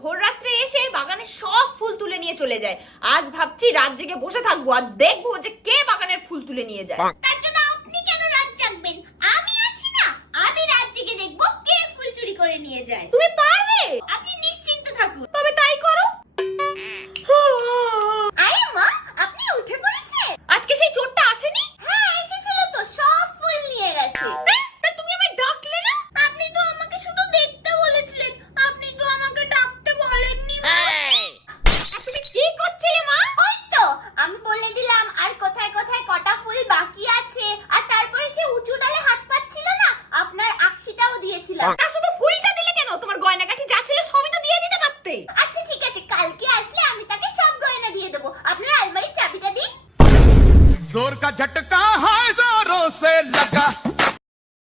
ভোর রাত্রে এসে বাগানে সব ফুল তুলে নিয়ে চলে যায়। আজ ভাবছি রাত জেগে বসে থাকবো আর দেখবো যে কে বাগানের ফুল তুলে নিয়ে যায়। তার জন্য আপনি কেন রাত জাগবেন? আমি আছি না, আমি রাত জেগে দেখবো কে ফুল চুরি করে নিয়ে যায়। তুমি পারবে? আপনি নিশ্চিন্ত থাকুন। তবে তাই করো। আরে মা, আপনি উঠে পড়েছেন? আজকে সেই চোরটা আসেনি? হ্যাঁ এসেছিল তো, সব ফুল নিয়ে গেছে। তা তুমি আমায় ডাকলে না? আপনি তো আমাকে শুধু দেখতে বলেছিলেন, আপনি তো আমাকে ডাকতে বলেননি। তুমি কি করছিলে মা? ওই তো আমি বলে দিলাম আর কোথায় কোথায় কটা ফুল বাকি আছে, আর তারপরে সে উঁচু ডালে হাত পাচ্ছিল না, আপনার আকশিটাও দিয়েছিলাম। তা শুধু ফুলটা দিলে কেন? তোমার গয়নাগাটি যা ছিল সবই তো দিয়ে দিতে পারতে। আচ্ছা ঠিক আছে, কালকে আসলে আমি তাকে সব গয়না দিয়ে দেবো। আপনার আলমারির চাবিটা দিন। जोर का झटका है जोरों से लगा